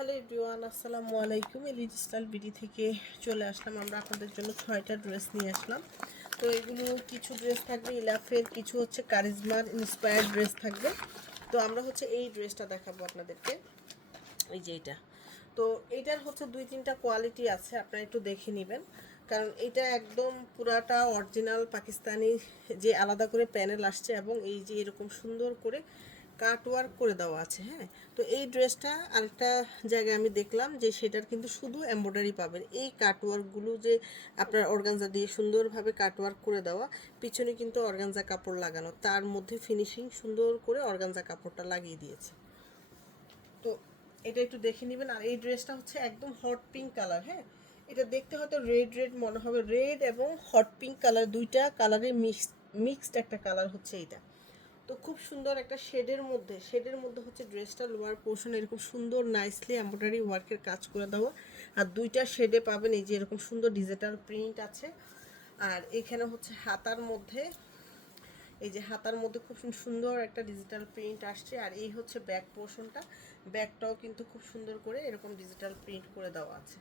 Hello everyone, আসসালামু আলাইকুম। Elite style BD থেকে চলে আসলাম। আমরা আপনাদের জন্য 6টা ড্রেস নিয়ে আসলাম। তো এগুলো কিছু ড্রেস থাকবে ইলাফের, কিছু হচ্ছে কারিজমার ইন্সপায়ার্ড ড্রেস থাকবে। তো আমরা হচ্ছে এই ড্রেসটা দেখাবো আপনাদেরকে, এই যে এইটা। তো এইটার হচ্ছে 2-3টা কোয়ালিটি আছে, আপনারা একটু দেখে নেবেন, কারণ এটা একদম পুরাটা অরিজিনাল পাকিস্তানি যে আলাদা করে প্যানেল আসছে এবং এই যে এরকম সুন্দর করে কাট ওয়ার্ক করে দেওয়া আছে। হ্যাঁ, তো এই ড্রেসটা আরেকটা জায়গায় আমি দেখলাম যে সেটার কিন্তু শুধু এমব্রয়ডারি পাবেন। এই কাট ওয়ার্কগুলো যে আপনার অর্গানজা দিয়ে সুন্দরভাবে কাট ওয়ার্ক করে দেওয়া, পিছনে কিন্তু অর্গানজা কাপড় লাগানো, তার মধ্যে ফিনিশিং সুন্দর করে অর্গানজা কাপড়টা লাগিয়ে দিয়েছে। তো এটা একটু দেখে নেবেন। আর এই ড্রেসটা হচ্ছে একদম হট পিঙ্ক কালার। হ্যাঁ, এটা দেখতে হয়তো রেড রেড মনে হবে, রেড এবং হট পিঙ্ক কালার দুইটা কালারের মিক্সড একটা কালার হচ্ছে এইটা। তো খুব সুন্দর একটা শেডের মধ্যে হচ্ছে ড্রেসটা লোয়ার পোর্শন এরকম সুন্দর নাইসলি এমব্রয়ডারি ওয়ার্কের কাজ করে দেওয়া। আর দুইটা শেডে পাবেন এই যে এরকম সুন্দর ডিজিটাল প্রিন্ট আছে। আর এখানে হচ্ছে হাতার মধ্যে, এই যে হাতার মধ্যে খুব সুন্দর একটা ডিজিটাল প্রিন্ট আসছে। আর এই হচ্ছে ব্যাক পোর্শনটা, ব্যাকটাও কিন্তু খুব সুন্দর করে এরকম ডিজিটাল প্রিন্ট করে দেওয়া আছে।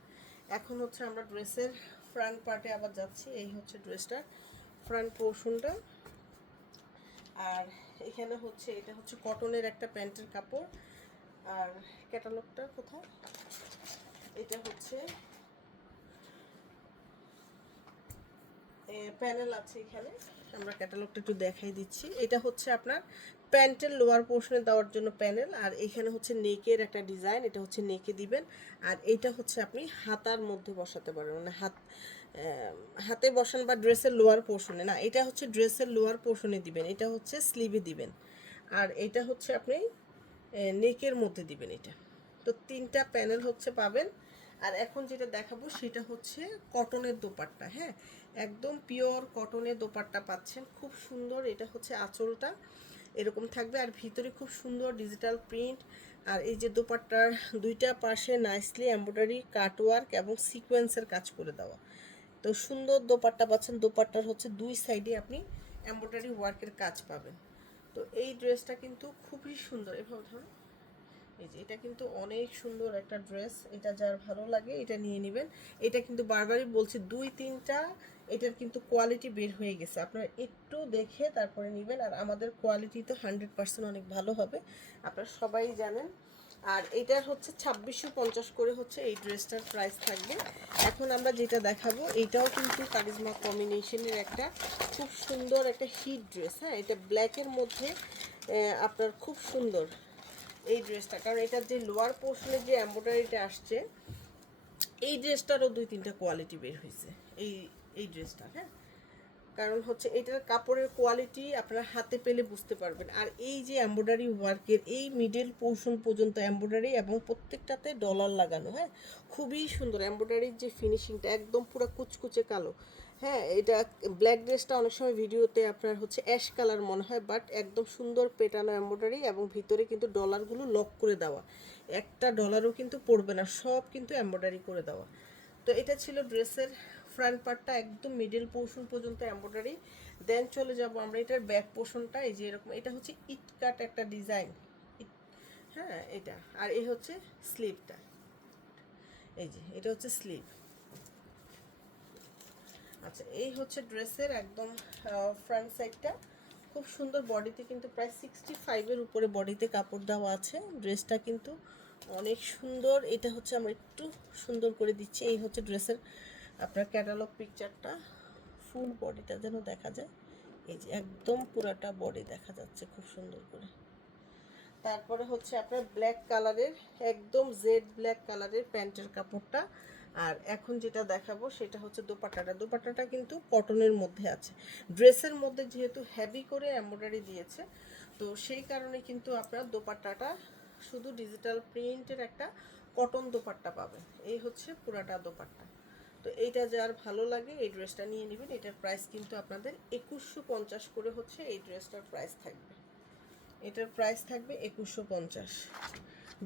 এখন হচ্ছে আমরা ড্রেসের ফ্রন্ট পার্টে আবার যাচ্ছি। এই হচ্ছে ড্রেসটার ফ্রন্ট পোর্শনটা। আর এখানে হচ্ছে এটা হচ্ছে কটনের একটা প্যান্টের কাপড়। আর ক্যাটালগটা কোথায়, এটা হচ্ছে প্যানেল আছে এখানে, আমরা ক্যাটালগটা একটু দেখাই দিচ্ছি। এটা হচ্ছে আপনার প্যান্টের লোয়ার পোর্শনে দেওয়ার জন্য প্যানেল। আর এখানে হচ্ছে নেকের একটা ডিজাইন, এটা হচ্ছে নেকে দিবেন। আর এইটা হচ্ছে আপনি হাতার মধ্যে বসাতে পারেন, মানে হাতে বসান বা ড্রেসের লোয়ার পোর্শনে, না এটা হচ্ছে ড্রেসের লোয়ার পোর্শনে দিবেন, এটা হচ্ছে স্লিভে দিবেন। আর এটা হচ্ছে আপনি নেকের মধ্যে দিবেন এটা। তো 3টা প্যানেল হচ্ছে পাবেন। আর এখন যেটা দেখাবো সেটা হচ্ছে কটনের দোপাট্টা। হ্যাঁ, একদম পিওর কটনের দোপাট্টা পাচ্ছেন, খুব সুন্দর। এটা হচ্ছে আঁচলটা এরকম থাকবে আর ভিতরে খুব সুন্দর ডিজিটাল প্রিন্ট। আর এই যে দোপাট্টার দুইটা পাশে নাইসলি এমব্রয়ডারি কাটওয়ার্ক এবং সিকোয়েন্সের কাজ করে দেওয়া। তো সুন্দর দোপাট্টা পাচ্ছেন। দোপাট্টার হচ্ছে দুই সাইডে আপনি এমব্রয়ডারি ওয়ার্কের কাজ পাবেন। তো এই ড্রেসটা কিন্তু খুবই সুন্দর, এভাবে ধরুন, এই যে এটা কিন্তু অনেক সুন্দর একটা ড্রেস। এটা যার ভালো লাগে এটা নিয়ে নেবেন। এটা কিন্তু বারবারই বলছি 2-3টা এটার কিন্তু কোয়ালিটি বের হয়ে গেছে, আপনারা একটু দেখে তারপরে নেবেন। আর আমাদের কোয়ালিটি তো 100% অনেক ভালো হবে, আপনারা সবাই জানেন। আর এটার হচ্ছে 2650 করে হচ্ছে এই ড্রেসটার প্রাইস থাকবে। এখন আমরা যেটা দেখাবো এইটাও কিন্তু কারিজমা কম্বিনেশনের একটা খুব সুন্দর একটা হিট ড্রেস। হ্যাঁ, এটা ব্ল্যাকের মধ্যে আপনার খুব সুন্দর এই ড্রেসটা, কারণ এটার যে লোয়ার পোর্শনের যে এমব্রয়ডারিটা আসছে, এই ড্রেসটারও 2-3টা কোয়ালিটি বের হয়েছে এই এই ড্রেসটা। হ্যাঁ, কারণ হচ্ছে এটার কাপড়ের কোয়ালিটি আপনারা হাতে পেলে বুঝতে পারবেন। আর এই যে এমব্রয়ডারি ওয়ার্কের এই মিডল পোর্শন পর্যন্ত এমব্রয়ডারি এবং প্রত্যেকটাতে ডলার লাগানো। হ্যাঁ, খুবই সুন্দর এমব্রয়ডারির যে ফিনিশিংটা, একদম পুরো কুচকুচে কালো। হ্যাঁ, এটা ব্ল্যাক ড্রেসটা অনেক সময় ভিডিওতে আপনার হচ্ছে অ্যাশ কালার মনে হয়, বাট একদম সুন্দর পেটানো এমব্রয়ডারি এবং ভিতরে কিন্তু ডলারগুলো লক করে দেওয়া, একটা ডলারও কিন্তু পড়বে না, সব কিন্তু এমব্রয়ডারি করে দেওয়া। তো এটা ছিল ড্রেসের ফ্রন্ট পার্টটা, একদম মিডল পোর্শন পর্যন্ত এমব্রয়ডারি। দেন চলে যাব আমরা এটার ব্যাক পোর্শনটা। এই যে এরকম, এটা হচ্ছে ইট কাট একটা ডিজাইন। হ্যাঁ, এটা আর এই হচ্ছে স্লিভটা, এই যে এটা হচ্ছে স্লিভ। আচ্ছা, এই হচ্ছে ড্রেসের একদম ফ্রন্ট সাইডটা, খুব সুন্দর। বডিতে কিন্তু প্রায় 65-এর উপরে বডিতে কাপড় দেওয়া আছে। ড্রেসটা কিন্তু অনেক সুন্দর। এটা হচ্ছে আমরা একটু সুন্দর করে দিচ্ছি। এই হচ্ছে ড্রেসের আপনার ক্যাটালগ পিকচারটা, ফুল বডিটা যেন দেখা যায়। এই যে একদম পুরাটা বডি দেখা যাচ্ছে খুব সুন্দর করে। তারপরে হচ্ছে আপনার ব্ল্যাক কালারের, একদম জেড ব্ল্যাক কালারের প্যান্টের কাপড়টা। আর এখন যেটা দেখাবো সেটা হচ্ছে দোপাট্টাটা। দোপাট্টাটা কিন্তু কটনের মধ্যে আছে। ড্রেসের মধ্যে যেহেতু হেভি করে এমব্রয়ডারি দিয়েছে, তো সেই কারণে কিন্তু আপনার দোপাট্টাটা শুধু ডিজিটাল প্রিন্টের একটা কটন দোপাট্টা পাবেন। এই হচ্ছে পুরাটা দোপাট্টা। তো এইটা যার ভালো লাগে এই ড্রেসটা নিয়ে নেবেন। এটার প্রাইস কিন্তু আপনাদের 2150 করে হচ্ছে এই ড্রেসটার প্রাইস থাকবে। এটার প্রাইস থাকবে 2150।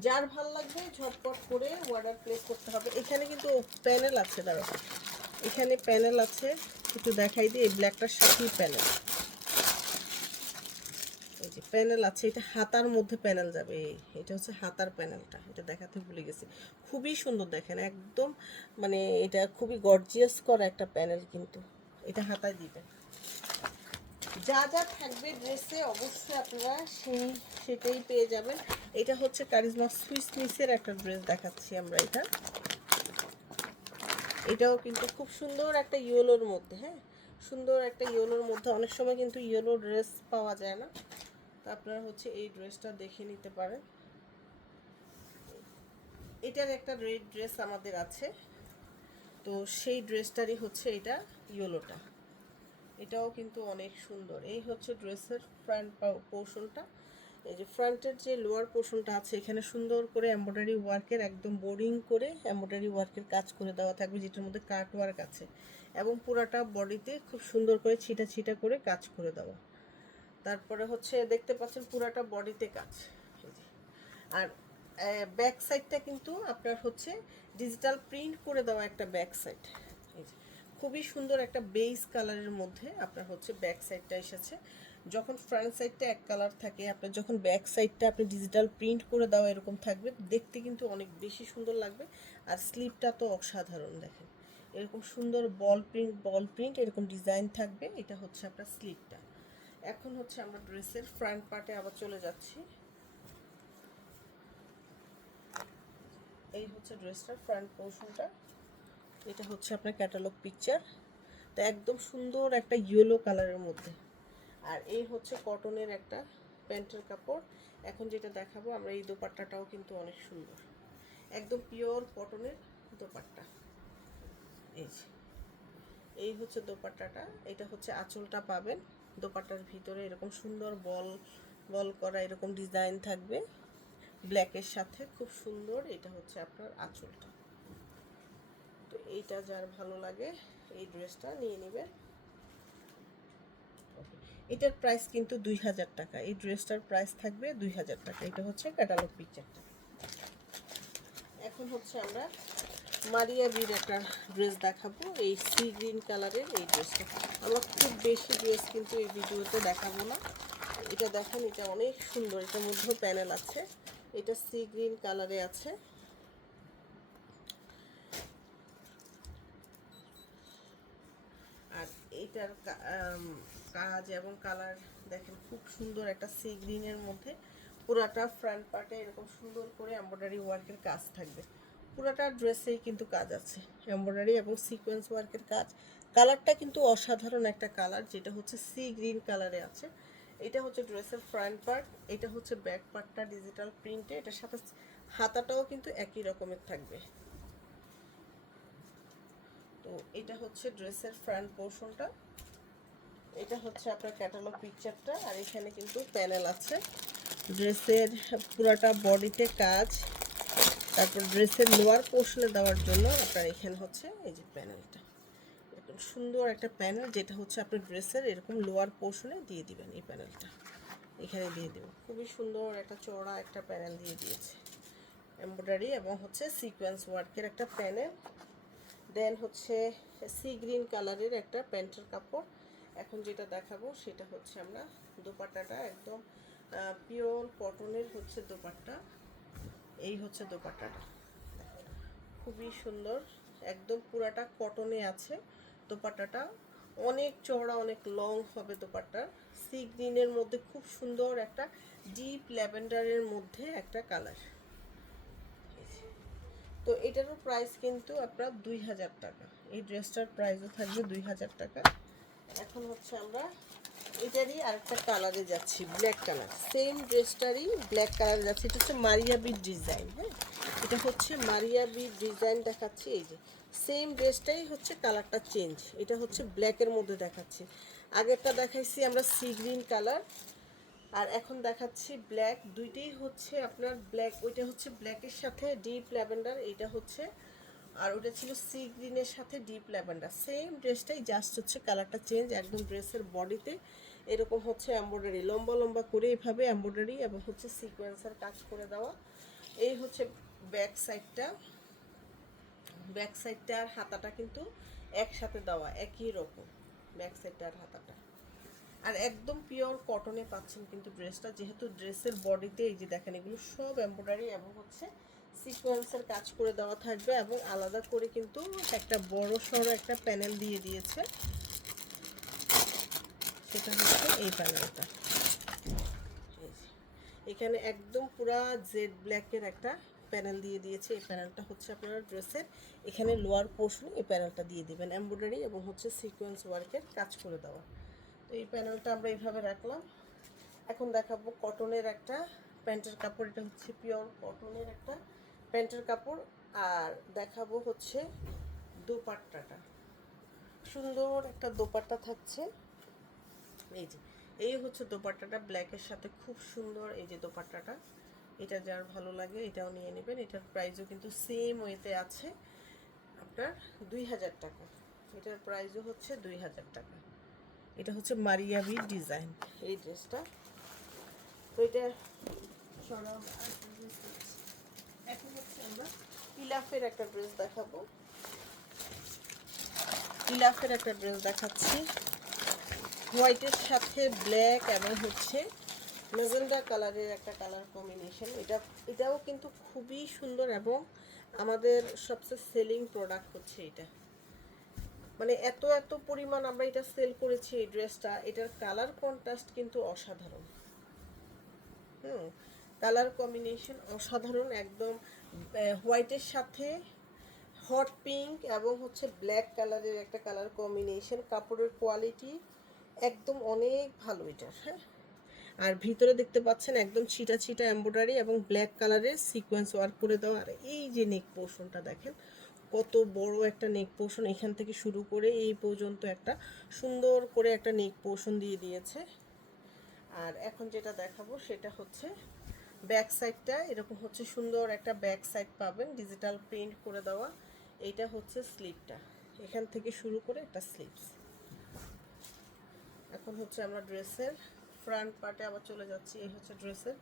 যার ভাল লাগবে ঝটপট করে অর্ডার প্লেস করতে হবে। এখানে কিন্তু প্যানেল আছে, দাঁড়াও, এখানে প্যানেল আছে, একটু দেখাই দিই। এই ব্ল্যাকটার সাথেই প্যানেল, এই যে প্যানেল আছে, এটা হাতার মধ্যে প্যানেল যাবে। এটা হচ্ছে হাতার প্যানেলটা, এটা দেখাতে ভুলে গেছি। খুবই সুন্দর দেখেন, একদম মানে এটা খুবই গর্জিয়াস করা একটা প্যানেল, কিন্তু এটা হাতায় দিবেন। যা যা থাকবে ড্রেসে অবশ্যই আপনারা সেটাই পেয়ে যাবেন। এটা হচ্ছে কারিজমা সুইস মিসের একটা ড্রেস দেখাচ্ছি আমরা। এটাও কিন্তু খুব সুন্দর একটা ইয়েলোর মধ্যে, হ্যাঁ, সুন্দর একটা ইয়েলোর মধ্যে। অনেক সময় কিন্তু ইয়েলো ড্রেস পাওয়া যায় না, তো আপনারা হচ্ছে এই ড্রেসটা দেখে নিতে পারেন। এটার একটা রেড ড্রেস আমাদের আছে, তো সেই ড্রেসটারই হচ্ছে এটা ইয়েলোটা। এটাও কিন্তু অনেক সুন্দর। এই হচ্ছে ড্রেসের ফ্রন্ট পোর্শনটা। এই যে ফ্রন্টের যে লোয়ার পোর্শনটা আছে, এখানে সুন্দর করে এমব্রয়ডারি ওয়ার্কের, একদম বোরিং করে এমব্রয়ডারি ওয়ার্কের কাজ করে দেওয়া থাকবে, যেটার মধ্যে কাট ওয়ার্ক আছে, এবং পুরাটা বডিতে খুব সুন্দর করে ছিটা ছিটা করে কাজ করে দেওয়া। তারপরে হচ্ছে দেখতে পাচ্ছেন পুরাটা বডিতে কাজ। আর ব্যাক সাইডটা কিন্তু আপনার হচ্ছে ডিজিটাল প্রিন্ট করে দেওয়া একটা ব্যাক সাইড। খুবই সুন্দর একটা বেজ কালারের মধ্যে আপনার হচ্ছে ব্যাক সাইডটা এসেছে। যখন ফ্রন্ট সাইডটা এক কালার থাকে, আপনার যখন ব্যাক সাইডটা আপনি ডিজিটাল প্রিন্ট করে দেওয়া এরকম থাকবে, দেখতে কিন্তু অনেক বেশি সুন্দর লাগবে। আর স্লিপটা তো অসাধারণ, দেখেন এরকম সুন্দর বল প্রিন্ট এরকম ডিজাইন থাকবে। এটা হচ্ছে আপনার স্লিপটা। এখন হচ্ছে আমরা ড্রেসের ফ্রন্ট পার্টে আবার চলে যাচ্ছি। এই হচ্ছে ড্রেসটার ফ্রন্ট পোর্শনটা। এটা হচ্ছে আপনার ক্যাটালগ পিকচার, তো একদম সুন্দর একটা ইয়েলো কালারের মধ্যে। আর এই হচ্ছে কটনের একটা প্যান্টের কাপড়। এখন যেটা দেখাবো আমরা, এই দোপাট্টাটাও কিন্তু অনেক সুন্দর, একদম পিওর কটনের দোপাট্টা। এই হচ্ছে দোপাট্টাটা। এটা হচ্ছে আঁচলটা পাবেন, দোপাট্টার ভিতরে এরকম সুন্দর বল বল করা এরকম ডিজাইন থাকবে ব্ল্যাকের সাথে, খুব সুন্দর। এটা হচ্ছে আপনার আঁচলটা। তো এইটা যার ভালো লাগে এই ড্রেসটা নিয়ে নেবেন। এটার প্রাইস কিন্তু 2000 টাকা। এই ড্রেসটার প্রাইস থাকবে 2000 টাকা। এটা হচ্ছে ক্যাটালগ পিকচারটা। এখন হচ্ছে আমরা মারিয়া বির একটা ড্রেস দেখাবো, এই সি গ্রিন কালারের এই ড্রেসটা। আমরা খুব বেশি ড্রেস কিন্তু এই ভিডিওতে দেখাবো না। এটা দেখেন, এটা অনেক সুন্দর, এটার মধ্যেও প্যানেল আছে। এটা সি গ্রিন কালারে আছে। আর এইটার কাজ এবং কালার দেখেন, খুব সুন্দর একটা সি গ্রিনের মধ্যে। পুরাটা ফ্রন্ট পার্টে এরকম সুন্দর করে এমব্রয়ডারি ওয়ার্কের কাজ থাকবে। পুরাটা ড্রেসেই কিন্তু কাজ আছে, এমব্রয়ডারি এবং সিকোয়েন্স ওয়ার্কের কাজ। কালারটা কিন্তু অসাধারণ একটা কালার, যেটা হচ্ছে সি গ্রিন কালারে আছে। এটা হচ্ছে ড্রেসের ফ্রন্ট পার্ট। এটা হচ্ছে ব্যাক পার্টটা ডিজিটাল প্রিন্টে। এটার সাথে হাতাটাও কিন্তু একই রকমের থাকবে। তো এটা হচ্ছে ড্রেসের ফ্রন্ট পোর্শনটা। এটা হচ্ছে আপনার ক্যাটালগ পিকচারটা। আর এখানে কিন্তু প্যানেল আছে, ড্রেসের পুরাটা বডিতে কাজ। তারপর ড্রেসের লোয়ার পোর্শনে দেওয়ার জন্য আপনার এখানে হচ্ছে এই যে প্যানেলটা, এরকম সুন্দর একটা প্যানেল, যেটা হচ্ছে আপনার ড্রেসের এরকম লোয়ার পোর্শনে দিয়ে দিবেন। এই প্যানেলটা এখানে দিয়ে দেবেন। খুবই সুন্দর একটা চওড়া একটা প্যানেল দিয়ে দিয়েছে, এমব্রয়ডারি এবং হচ্ছে সিকোয়েন্স ওয়ার্কের একটা প্যানেল। দেন হচ্ছে সি গ্রিন কালারের একটা প্যান্টের কাপড়। এখন যেটা দেখাবো সেটা হচ্ছে আমরা দোপাট্টাটা, একদম পিওর কটনের হচ্ছে দোপাট্টা। এই হচ্ছে দোপাট্টাটা, খুবই সুন্দর, একদম পুরাটা কটনে আছে। দোপাট্টাটা অনেক চওড়া, অনেক লং হবে দোপাট্টা। সি গ্রিনের মধ্যে খুব সুন্দর একটা ডিপ ল্যাভেন্ডারের মধ্যে একটা কালার। তো এটারও প্রাইস কিন্তু আপনার 2000 টাকা। এই ড্রেসটার প্রাইসও থাকবে 2000 টাকা। এখন হচ্ছে আমরা এটারই আরেকটা কালারে যাচ্ছি, ব্ল্যাক কালার। সেম ড্রেসটারই ব্ল্যাক কালারে যাচ্ছি। এটা হচ্ছে মারিয়া বিট ডিজাইন, হ্যাঁ, এটা হচ্ছে মারিয়া বিট ডিজাইন দেখাচ্ছি। এই যে সেম ড্রেসটাই হচ্ছে কালারটা চেঞ্জ। এটা হচ্ছে ব্ল্যাকের মধ্যে দেখাচ্ছি। আগেরটা দেখাইছি আমরা সি গ্রিন কালার, আর এখন দেখাচ্ছি ব্ল্যাক। দুইটাই হচ্ছে আপনার ব্ল্যাক। ওইটা হচ্ছে ব্ল্যাকের সাথে ডিপ ল্যাভেন্ডার, এইটা হচ্ছে, আর ওটা ছিল সি গ্রিনের সাথে ডিপ ল্যাভেন্ডার। সেম ড্রেসটাই, জাস্ট হচ্ছে কালারটা চেঞ্জ। একদম ড্রেসের বডিতে এরকম হচ্ছে এমব্রয়ডারি, লম্বা লম্বা করে এভাবে এমব্রয়ডারি এবং হচ্ছে সিকোয়েন্সের কাজ করে দেওয়া। এই হচ্ছে ব্যাক সাইডটা। ব্যাক সাইডটা আর হাতাটা কিন্তু একসাথে দেওয়া, একই রকম ব্যাক সাইডটা আর হাতাটা। আর একদম পিওর কটনে পাচ্ছেন কিন্তু ড্রেসটা, যেহেতু ড্রেসের বডিতে এই যে দেখেন এগুলো সব এমব্রয়ডারি এবং হচ্ছে সিকোয়েন্সের কাজ করে দেওয়া থাকবে, এবং আলাদা করে কিন্তু একটা বড় সড়ো একটা প্যানেল দিয়ে দিয়েছে, সেটা হচ্ছে এই প্যানেলটা। এখানে একদম পুরা জেড ব্ল্যাকের একটা প্যানেল দিয়ে দিয়েছে। এই প্যানেলটা হচ্ছে আপনারা ড্রেসের এখানে লোয়ার পোর্শনে এই প্যানেলটা দিয়ে দিবেন, এমব্রয়ডারি এবং হচ্ছে সিকোয়েন্স ওয়ার্কের কাজ করে দেওয়া। তো এই প্যানেলটা আমরা এইভাবে রাখলাম। এখন দেখাবো কটনের একটা প্যান্টের কাপড়, এটা হচ্ছে পিওর কটনের একটা প্যান্টের কাপড়। আর দেখাবো হচ্ছে দোপাট্টাটা, সুন্দর একটা দোপাট্টা থাকছে। এই যে এই হচ্ছে দোপাট্টাটা, ব্ল্যাকের সাথে খুব সুন্দর এই যে দোপাট্টাটা। এটা যার ভালো লাগে এটাও নিয়ে নেবেন। এটার প্রাইসও কিন্তু সেম ওয়েতে আছে আপনার 2000 টাকা। এটার প্রাইসও হচ্ছে 2000 টাকা। এটা হচ্ছে মারিয়াবি ডিজাইন এই ড্রেসটা। তো এটা এখন হচ্ছে আমরা পিলাফের একটা ড্রেস দেখাবো। পিলাফের একটা ড্রেস দেখাচ্ছি, হোয়াইটের সাথে ব্ল্যাক এবং হচ্ছে ম্যাজেন্ডা কালারের একটা কালার কম্বিনেশন। এটাও কিন্তু খুবই সুন্দর এবং আমাদের সবচেয়ে সেলিং প্রোডাক্ট হচ্ছে এটা। মানে এত এত পরিমাণ আমরা এটা সেল করেছি এই ড্রেসটা। এটার কালার কন্ট্রাস্ট কিন্তু অসাধারণ। কালার কম্বিনেশন অসাধারণ, একদম হোয়াইটের সাথে হট পিঙ্ক এবং হচ্ছে ব্ল্যাক কালারের একটা কালার কম্বিনেশন। কাপড়ের কোয়ালিটি একদম অনেক ভালো এটার। হ্যাঁ, আর ভিতরে দেখতে পাচ্ছেন একদম ছিটা ছিটা এমব্রয়ডারি এবং ব্ল্যাক কালারের সিকোয়েন্স ওয়ার্ক করে দেওয়া। আর এই যে নেক পোর্শনটা দেখেন কত বড় একটা নেক পোর্শন, এখান থেকে শুরু করে এই পর্যন্ত একটা সুন্দর করে একটা নেক পোর্শন দিয়ে দিয়েছে। আর এখন যেটা দেখাবো সেটা হচ্ছে ব্যাক সাইডটা, এরকম হচ্ছে সুন্দর একটা ব্যাক সাইড পাবেন ডিজিটাল প্রিন্ট করে দেওয়া। এইটা হচ্ছে স্লিপটা, এখান থেকে শুরু করে একটা স্লিপস। এখন হচ্ছে আমরা ড্রেসের ফ্রন্ট পার্টে আবার চলে যাচ্ছি। এই হচ্ছে ড্রেসের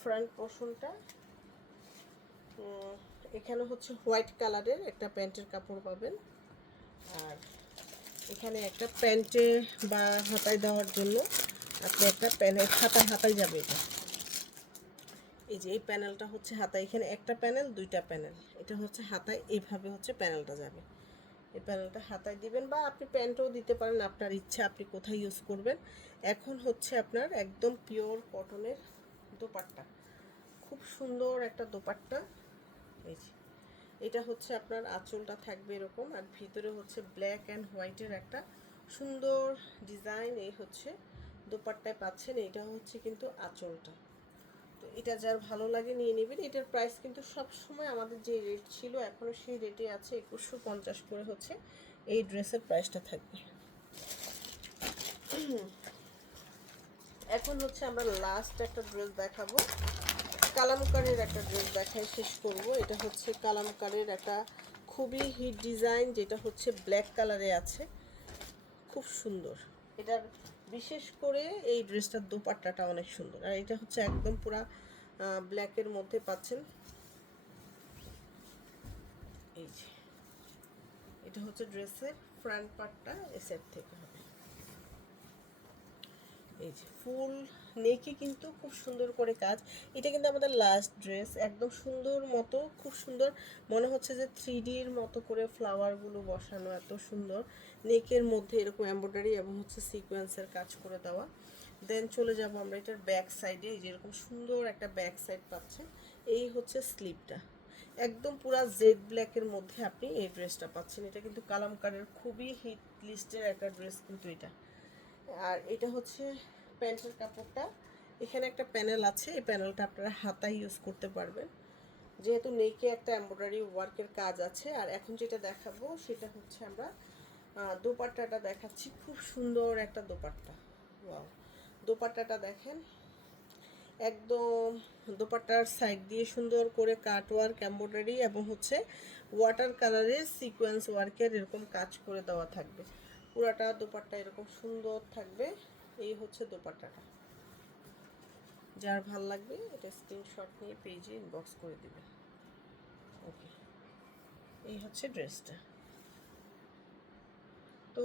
ফ্রন্ট পোর্শনটা। এখানে হচ্ছে হোয়াইট কালারের একটা প্যান্টের কাপড় পাবেন, আর এখানে একটা প্যান্টে বা হাতায় দেওয়ার জন্য আপনি একটা প্যানেল হাতায় যাবে এটা। এই যে এই প্যানেলটা হচ্ছে হাতায়, এখানে একটা প্যানেল দুইটা প্যানেল, এটা হচ্ছে হাতায়, এইভাবে হচ্ছে প্যানেলটা যাবে। এই প্যানেলটা হাতায় দিবেন বা আপনি প্যান্টও দিতে পারেন, আপনার ইচ্ছা আপনি কোথায় ইউজ করবেন। এখন হচ্ছে আপনার একদম পিওর কটনের দোপাট্টা, খুব সুন্দর একটা দোপাট্টা। এই যে এটা হচ্ছে আপনার আঁচলটা থাকবে এরকম, আর ভিতরে হচ্ছে ব্ল্যাক অ্যান্ড হোয়াইটের একটা সুন্দর ডিজাইন। এই হচ্ছে দোপাট্টায় পাচ্ছেন, এটা হচ্ছে কিন্তু আঁচলটা। তো এটা যার ভালো লাগে নিয়ে নেবেন। এটার প্রাইস কিন্তু সব সময় আমাদের যে রেট ছিল এখনও সেই রেটে আছে, 2150 করে হচ্ছে এই ড্রেসের প্রাইসটা থাকবে। এখন হচ্ছে আমরা লাস্ট একটা ড্রেস দেখাবো, কালামকারের একটা ড্রেস দেখাই শেষ করব। এটা হচ্ছে কালামকারের একটা খুবই হিট ডিজাইন, যেটা হচ্ছে ব্ল্যাক কালারে আছে, খুব সুন্দর। এটার বিশেষ করে এই ড্রেসটার দোপাট্টাটা অনেক সুন্দর, আর এটা হচ্ছে একদম পুরা ব্ল্যাকের মধ্যে পাচ্ছেন। এই যে এটা হচ্ছে ড্রেসের ফ্রন্ট পার্টটা, এই সাইড থেকে হবে। এই যে ফুল নেকে কিন্তু খুব সুন্দর করে কাজ। এটা কিন্তু আমাদের লাস্ট ড্রেস, একদম সুন্দর মতো, খুব সুন্দর মনে হচ্ছে যে 3Dর মতো করে ফ্লাওয়ারগুলো বসানো, এত সুন্দর। নেকের মধ্যে এরকম এমব্রয়ডারি এবং হচ্ছে সিকোয়েন্সের কাজ করে দেওয়া। দেন চলে যাব আমরা এটার ব্যাক সাইডে, এই যেরকম সুন্দর একটা ব্যাক সাইড পাচ্ছে। এই হচ্ছে স্লিপটা, একদম পুরা জেড ব্ল্যাকের মধ্যে আপনি এই ড্রেসটা পাচ্ছেন। এটা কিন্তু কালামকারের খুবই হিট লিস্টের একটা ড্রেস কিন্তু এটা। আর এটা হচ্ছে প্যান্টের কাপড়টা, এখানে একটা প্যানেল আছে, এই প্যানেলটা আপনারা হাতায় ইউজ করতে পারবেন, যেহেতু নেকে একটা এমব্রয়ডারি ওয়ার্কের কাজ আছে। আর এখন যেটা দেখাবো সেটা হচ্ছে আমরা দোপাট্টাটা দেখাচ্ছি, খুব সুন্দর একটা দোপাট্টা। ওয়াও, দোপাট্টাটা দেখেন একদম, দোপাট্টার সাইড দিয়ে সুন্দর করে কাট ওয়ার্ক এমব্রয়ডারি এবং হচ্ছে ওয়াটার কালারের সিকোয়েন্স ওয়ার্কের এরকম কাজ করে দেওয়া থাকবে। পুরাটা দোপাট্টা এরকম সুন্দর থাকবে। এই হচ্ছে দোপাট্টাটা, যার ভাল লাগবে এটা স্ক্রিনশট নিয়ে পেজে ইনবক্স করে দিবেন। ওকে, এই হচ্ছে ড্রেসটা। তো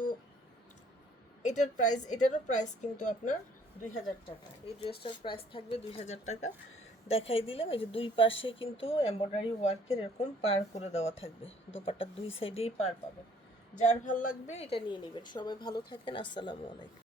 এটার প্রাইস, এটারও প্রাইস কিন্তু আপনার 2000 টাকা। এই ড্রেসটার প্রাইস থাকবে 2000 টাকা। দেখাই দিলাম, এই যে দুই পাশে কিন্তু এমব্রয়ডারি ওয়ার্কের এরকম পার করে দেওয়া থাকবে, দোপাট্টার দুই সাইডেই পার পাবেন। যার ভালো লাগবে এটা নিয়ে নেবেন। সবাই ভালো থাকেন, আসসালামু আলাইকুম।